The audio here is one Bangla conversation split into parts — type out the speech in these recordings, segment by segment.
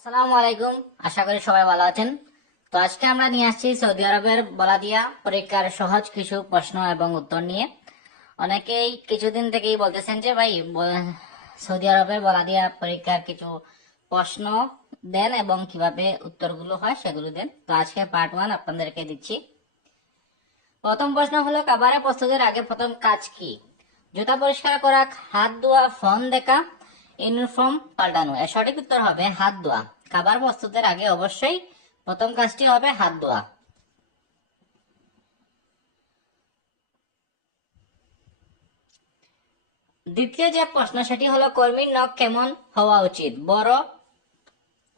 আসসালামু আলাইকুম। আশা করি সবাই ভালো আছেন। তো আজকে আমরা নিয়ে আসছি সৌদি আরবের বলাদিয়া পরীক্ষার সহজ কিছু প্রশ্ন এবং উত্তর নিয়ে। অনেকেই কিছুদিন থেকেই বলতেছেন যে ভাই সৌদি আরবের বলাদিয়া পরীক্ষার কিছু প্রশ্ন দেন এবং কিভাবে উত্তরগুলো হয় সেগুলো দেন। তো আজকে পার্ট 1 আপনাদেরকে দিচ্ছি। প্রথম প্রশ্ন হলো, খাবারের প্রস্তুতের আগে প্রথম কাজ কি? জুতা পরিষ্কার করা, হাত ধোয়া, ফোন দেখা, ইউনিফর্ম পাল্টানো। এর সঠিক উত্তর হবে হাত ধোয়া। খাবার প্রস্তুতের আগে অবশ্যই প্রথম কাজটি হবে হাত ধোয়া। দ্বিতীয় যে প্রশ্ন সেটি হলো, কর্মীর নখ কেমন হওয়া উচিত? বড়,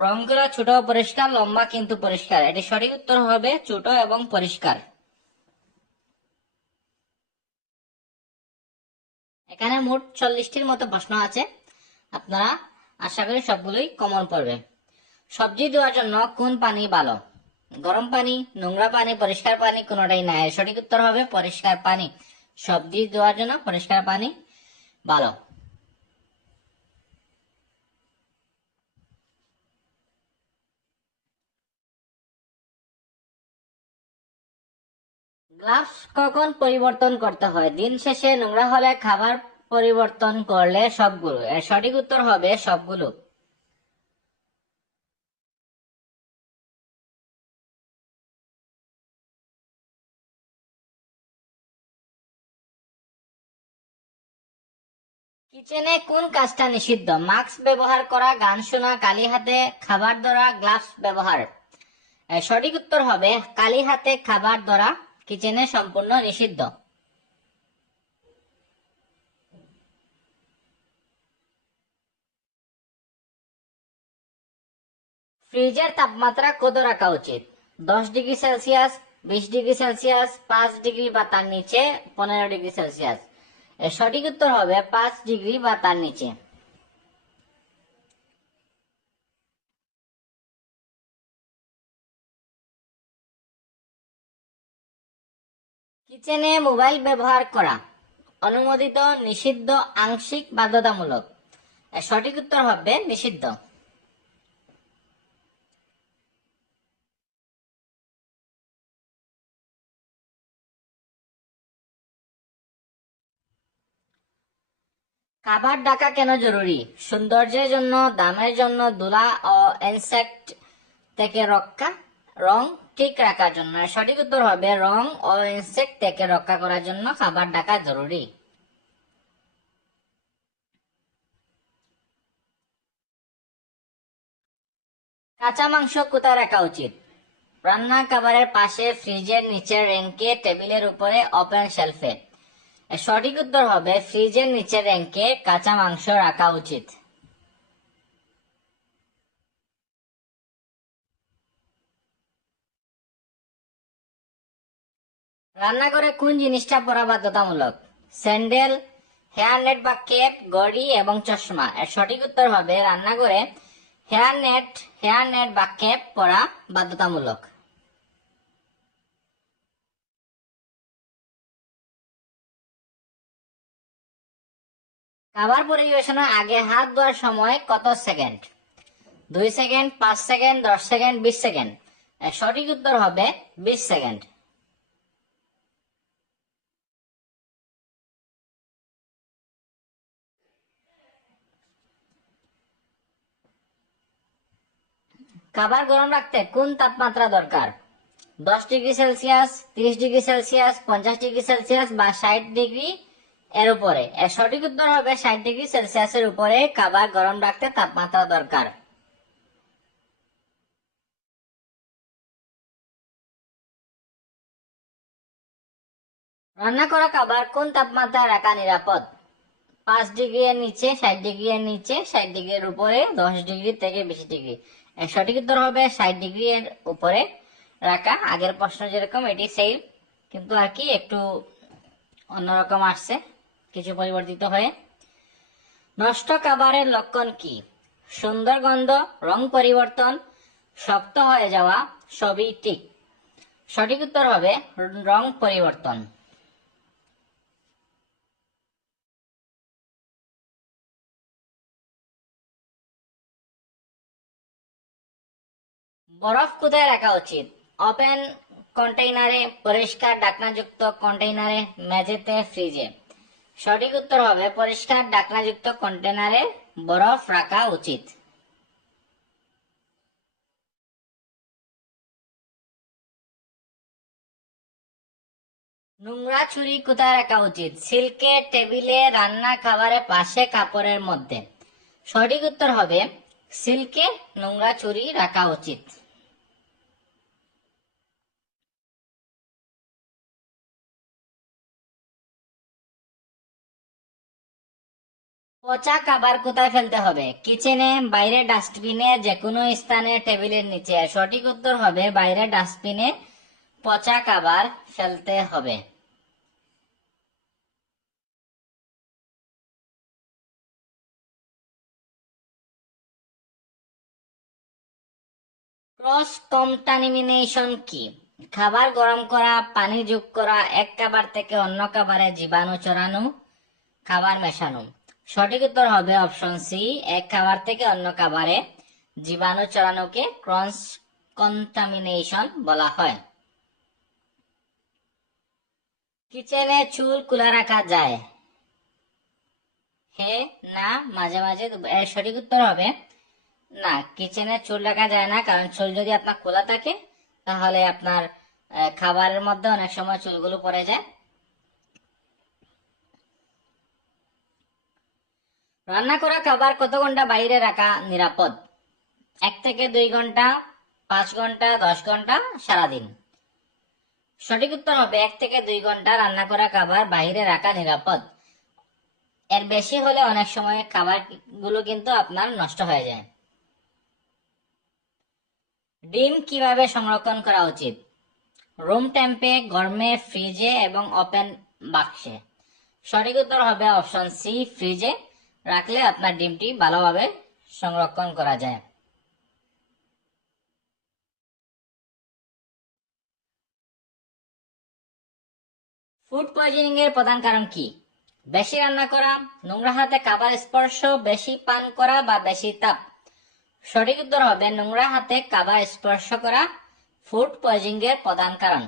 রং করা, ছোট, পরিষ্কার, লম্বা কিন্তু পরিষ্কার। এটি সঠিক উত্তর হবে ছোট এবং পরিষ্কার। এখানে মোট 40টির মতো প্রশ্ন আছে, আপনারা আশা করি সবগুলোই কমন পড়বে। সবজি ধোয়ার জন্য কোন পানি ভালো? গরম পানি, নোংরা পানি, পরিষ্কার পানি, কোনোটাই না। এর সঠিক উত্তর হবে পরিষ্কার পানি। সবজি ধোয়ার জন্য পরিষ্কার পানি ভালো। গ্লাভস কখন পরিবর্তন করতে হয়? দিন শেষে, নোংরা হলে, খাবার পরিবর্তন করলে, সবগুলো। এর সঠিক উত্তর হবে সবগুলো। কিচেনে কোন কাজটা নিষিদ্ধ? মাস্ক ব্যবহার করা, গান শোনা, খালি হাতে খাবার ধরা, গ্লাভস ব্যবহার। এর সঠিক উত্তর হবে খালি হাতে খাবার ধরা কিচেনে সম্পূর্ণ নিষিদ্ধ। ফ্রিজের তাপমাত্রা কত রাখা উচিত? 10 degree Celsius, 20 degree Celsius, 5 degree বা তার নিচে, 15 ডিগ্রি সেলসিয়াস। এর সঠিক উত্তর হবে 5 ডিগ্রি বা তার নিচে। কিচেনে মোবাইল ব্যবহার করা অনুমোদিত, নিষিদ্ধ, আংশিক, বাধ্যতামূলক? এর সঠিক উত্তর হবে নিষিদ্ধ। খাবার ঢাকা কেন জরুরি? সৌন্দর্যের জন্য, দামের জন্য, ধুলা ও ইনসেক্ট থেকে রক্ষা, রং ঠিক রাখার জন্য? সঠিক উত্তর হবে রং ও ইনসেক্ট থেকে রক্ষা করার জন্য খাবার ঢাকা জরুরি। কাঁচা মাংস কোথায় রাখা উচিত? রান্না খাবারের পাশে, ফ্রিজের নিচের র্যাঙ্কে, টেবিলের উপরে, ওপেন শেলফে? এর সঠিক উত্তর হবে ফ্রিজের নিচের র্যাঙ্কে কাঁচা মাংস রাখা উচিত। রান্নাঘরে কোন জিনিসটা পরা বাধ্যতামূলক? স্যান্ডেল, হেয়ার নেট বা ক্যাপ, ঘড়ি এবং চশমা? এর সঠিক উত্তর হবে রান্নাঘরে হেয়ার নেট, বা ক্যাপ পরা বাধ্যতামূলক। খাবার পরিবেশনের আগে হাত ধোয়ার সময় কত second? 2 second, 5 second, 10 second, 20 second? এর সঠিক উত্তর হবে 20 সেকেন্ড। খাবার গরম রাখতে কোন তাপমাত্রা দরকার? 10 degree Celsius, 30 degree Celsius, 50 degree Celsius বা 60 ডিগ্রি এর উপরে? এর সঠিক উত্তর হবে 60 ডিগ্রি সেলসিয়াসের উপরে খাবার গরম রাখতে তাপমাত্রা দরকার। রান্না করা খাবার কোন তাপমাত্রায় রাখা নিরাপদ? 5 ডিগ্রি এর নিচে, 60 ডিগ্রি এর নিচে, 60 ডিগ্রি এর উপরে, 10 ডিগ্রি থেকে 20 ডিগ্রি? এর সঠিক উত্তর হবে 60 ডিগ্রি এর উপরে রাখা। আগের প্রশ্ন যেরকম এটি সেম, কিন্তু আর কি একটু অন্যরকম আসছে, কিছু পরিবর্তিত হয়ে। নষ্ট খাবারের লক্ষণ কি? সুন্দর গন্ধ, রং পরিবর্তন, শক্ত হয়ে যাওয়া, সবই ঠিক? সঠিক উত্তর হবে রং পরিবর্তন। বরফ কোথায় রাখা উচিত? ওপেন কন্টেইনারে, পরিষ্কার ঢাকনাযুক্ত কন্টেইনারে, মেঝেতে, ফ্রিজে। সঠিক উত্তর হবে পরিষ্কার ঢাকনাযুক্ত কন্টেইনারে বরফ রাখা উচিত। নোংরা ছুরি কোথায় রাখা উচিত? সিল্কে, টেবিলে, রান্না খাবারের পাশে, কাপড়ের মধ্যে। সঠিক উত্তর হবে সিল্কে নোংরা ছুরি রাখা উচিত। পচা খাবার কোথায় ফেলতে হবে? কিচেনে, বাইরে ডাস্টবিনে, যে কোনো স্থানে, টেবিলের নিচে। সঠিক উত্তর হবে বাইরে ডাস্টবিনে পচা খাবার ফেলতে হবে। ক্রস কন্টামিনেশন কি? খাবার গরম করা, পানি যোগ করা, এক খাবার থেকে অন্য খাবারে জীবাণু ছড়ানো, খাবার মেশানো। সঠিক উত্তর হবে অপশন সি, এক খাবার থেকে অন্য খাবারে জীবাণু ছড়ানোকে ক্রস কন্টামিনেশন বলা হয়। কিচেনে চুল খোলা রাখা যায়? হ্যাঁ, না, মাঝে মাঝে। এর সঠিক উত্তর হবে না, কিচেনে চুল রাখা যায় না, কারণ চুল যদি আপনার খোলা থাকে তাহলে আপনার খাবারের মধ্যে অনেক সময় চুলগুলো পড়ে যায়। রান্না করা খাবার কত ঘন্টা বাইরে রাখা নিরাপদ? 1 থেকে 2 ঘন্টা, 5 ঘন্টা, 10 ঘন্টা, সারাদিন। সঠিক উত্তর হবে 1 থেকে 2 ঘন্টা রান্না করা খাবার বাইরে রাখা নিরাপদ। এর বেশি হলে অনেক সময় খাবার গুলো কিন্তু আপনার নষ্ট হয়ে যায়। ডিম কিভাবে সংরক্ষণ করা উচিত? রুম টেম্পে, গরমে, ফ্রিজে এবং ওপেন বাক্সে। সঠিক উত্তর হবে অপশন সি, ফ্রিজে রাখলে আপনার ডিমটি ভালোভাবে সংরক্ষণ করা যায়। ফুড পয়জনিং এর প্রধান কারণ কি? বেশি রান্না করা, নোংরা হাতে খাবার স্পর্শ, বেশি পান করা বা বেশি তাপ। সঠিক উত্তর হবে নোংরা হাতে খাবার স্পর্শ করা ফুড পয়জনিং এর প্রধান কারণ।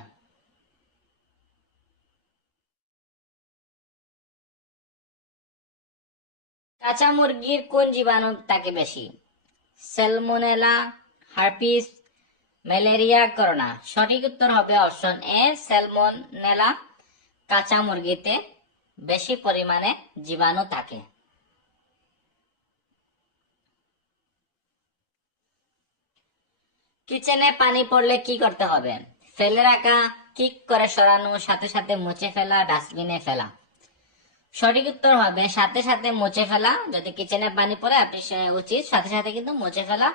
কাঁচা মুরগির কোন জীবাণু থাকে বেশি? সেলমোনেলা, হার্পিস, ম্যালেরিয়া, করোনা। সঠিক উত্তর হবে অপশন এ, সেলমোনেলা। কাঁচা মুরগিতে বেশি পরিমাণে জীবাণু থাকে। কিচেনে পানি পড়লে কি করতে হবে? ফেলে রাখা, কিক করে সরানো, সাথে সাথে মুছে ফেলা, ডাস্টবিনে ফেলা। সঠিক উত্তর হবে সাথে সাথে মুছে ফেলা। যদি কিচেনে পানি পড়ে আপনি উচিত সাথে সাথে কিন্তু মুছে ফেলা।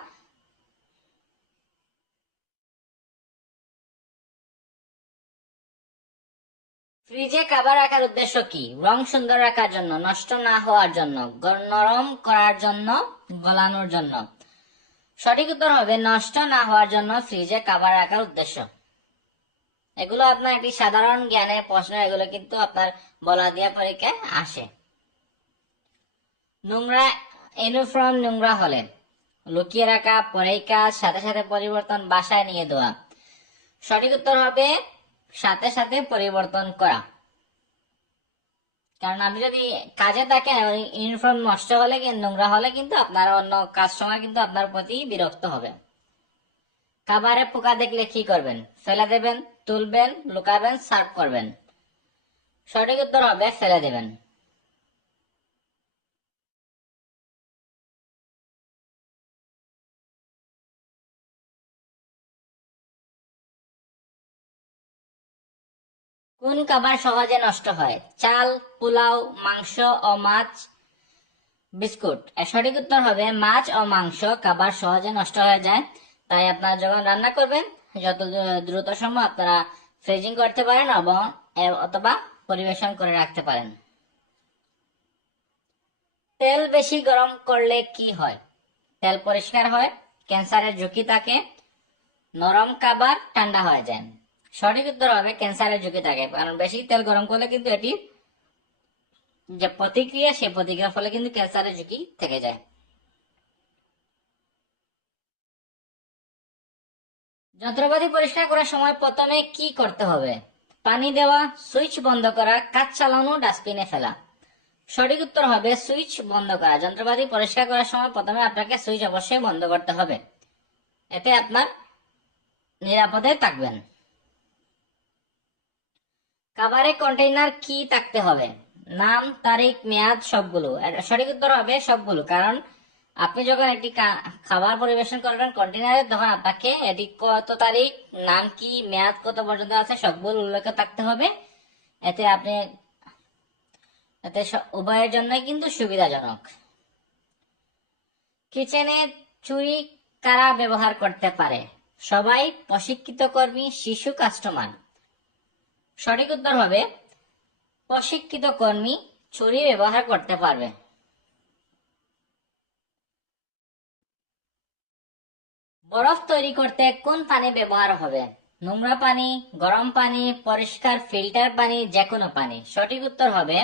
ফ্রিজে খাবার রাখার উদ্দেশ্য কি? রং সুন্দর রাখার জন্য, নষ্ট না হওয়ার জন্য, নরম করার জন্য, গলানোর জন্য। সঠিক উত্তর হবে নষ্ট না হওয়ার জন্য ফ্রিজে খাবার রাখার উদ্দেশ্য। এগুলো আপনার একটি সাধারণ জ্ঞানের প্রশ্ন, এগুলো কিন্তু আপনার বলা দিয়ে পরীক্ষায় আসে। নোংরা ইউনিফর্ম নোংরা হলে লুকিয়ে রাখা, পরেই কাজ, সাথে সাথে পরিবর্তন, বাসায় নিয়ে দেওয়া। সঠিক উত্তর হবে সাথে সাথে পরিবর্তন করা। কারণ আপনি যদি কাজে থাকেন ইউনিফর্ম নষ্ট হলে, নোংরা হলে কিন্তু আপনার অন্য কাস্টমার কিন্তু আপনার প্রতি বিরক্ত হবে। খাবারে পোকা দেখলে কি করবেন? ফেলে দেবেন, তুলবেন, লুকাবেন, সার্ভ করবেন। সঠিক উত্তর হবে ফেলে দেবেন। কোন খাবার সহজে নষ্ট হয়? চাল, পোলাও, মাংস ও মাছ, বিস্কুট। এর সঠিক উত্তর হবে মাছ ও মাংস খাবার সহজে নষ্ট হয়ে যায়। তাই আপনারা যখন রান্না করবেন যত দ্রুত সম্ভব আপনারা ফ্রিজিং করতে পারেন এবং অথবা পরিবেশন করে রাখতে পারেন। তেল বেশি গরম করলে কি হয়? তেল পরিষ্কার হয়, ক্যান্সারের ঝুঁকি থাকে, নরম খাবার ঠান্ডা হয়ে যায়। সঠিক উত্তর হবে ক্যান্সারের ঝুঁকি থাকে, কারণ বেশি তেল গরম করলে কিন্তু এটি যে প্রতিক্রিয়া, সেই প্রতিক্রিয়ার ফলে কিন্তু ক্যান্সারের ঝুঁকি থেকে যায়। যন্ত্রপাতি পরিষ্কার করার সময় প্রথমে কি করতে হবে? পানি দেওয়া, সুইচ বন্ধ করা, কাজ চালানো, ডাস্টবিনে ফেলা। সঠিক উত্তর হবে সুইচ বন্ধ করা। যন্ত্রপাতি পরিষ্কার করার সময় প্রথমে আপনাকে সুইচ অবশ্যই বন্ধ করতে হবে, এতে আপনার নিরাপদে থাকবেন। খাবারের কন্টেইনার কি থাকতে হবে? নাম, তারিখ, মেয়াদ, সবগুলো। সঠিক উত্তর হবে সবগুলো, কারণ আপনি যখন একটি খাবার পরিবেশন করবেন কন্টেইনারে, তখন আপনাকে এটি কত তারিখ, নাম কি, মেয়াদ কত পর্যন্ত আছে, সবগুলো উল্লেখ থাকতে হবে। এতে আপনি উভয়ের জন্যই কিন্তু সুবিধাজনক। কিচেনে ছুরি কারা ব্যবহার করতে পারে? সবাই, প্রশিক্ষিত কর্মী, শিশু, কাস্টমার। সঠিক উত্তর হবে প্রশিক্ষিত কর্মী ছুরি ব্যবহার করতে পারবে। বরফ তৈরি করতে কোন পানি ব্যবহার হবে? নোংরা পানি, গরম পানি, পরিষ্কার ফিল্টার পানি, যে কোনো পানি। সঠিক উত্তর হবে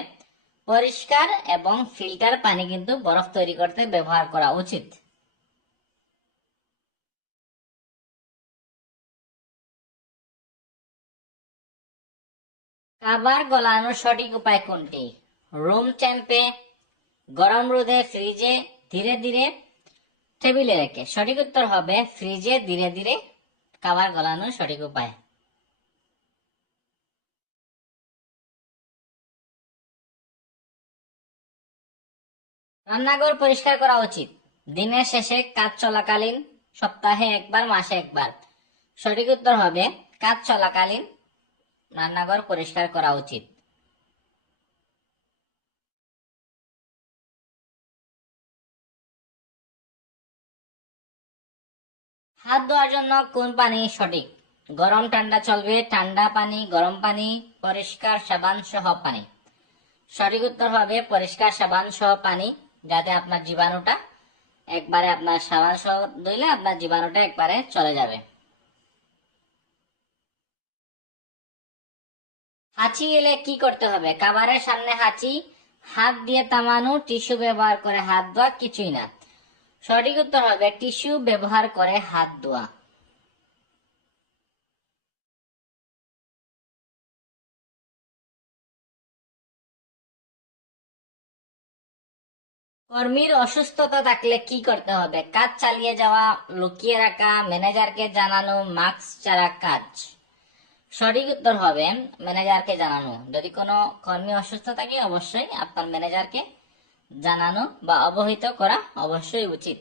পরিষ্কার এবং ফিল্টার পানি কিন্তু বরফ তৈরি করতে ব্যবহার করা উচিত। খাবার গলানোর সঠিক উপায় কোনটি? রুম টেম্পে, গরম রোদে, ফ্রিজে, ধীরে ধীরে, টেবিলে রেখে। সঠিক উত্তর হবে ফ্রিজে ধীরে ধীরে খাবার গলানোর সঠিক উপায়। রান্নাঘর পরিষ্কার করা উচিত দিনের শেষে, কাজ চলাকালীন, সপ্তাহে একবার, মাসে একবার। সঠিক উত্তর হবে কাজ চলাকালীন রান্নাঘর পরিষ্কার করা উচিত। হাত ধোয়ার জন্য কোন পানি সঠিক? গরম ঠান্ডা চলবে, ঠান্ডা পানি, গরম পানি, পরিষ্কার সাবান সহ পানি। সঠিক উত্তর হবে পরিষ্কার সাবান সহ পানি, যাতে আপনার জীবাণুটা একবারে, আপনার সাবান সহ ধুইলে আপনার জীবাণুটা একবারে চলে যাবে। হাঁচি এলে কি করতে হবে? খাবারের সামনে হাঁচি, হাত দিয়ে থামানো, টিস্যু ব্যবহার করে হাত ধোয়া, কিছুই না। সঠিক উত্তর হবে টিস্যু ব্যবহার করে হাত ধোয়া। কর্মীর অসুস্থতা থাকলে কি করতে হবে? কাজ চালিয়ে যাওয়া, লুকিয়ে রাখা, ম্যানেজারকে জানানো, মাস্ক ছাড়া কাজ। সঠিক উত্তর হবে ম্যানেজারকে জানানো। যদি কোনো কর্মী অসুস্থ থাকে অবশ্যই আপনার ম্যানেজারকে জানানো বা অবহিত করা অবশ্যই উচিত।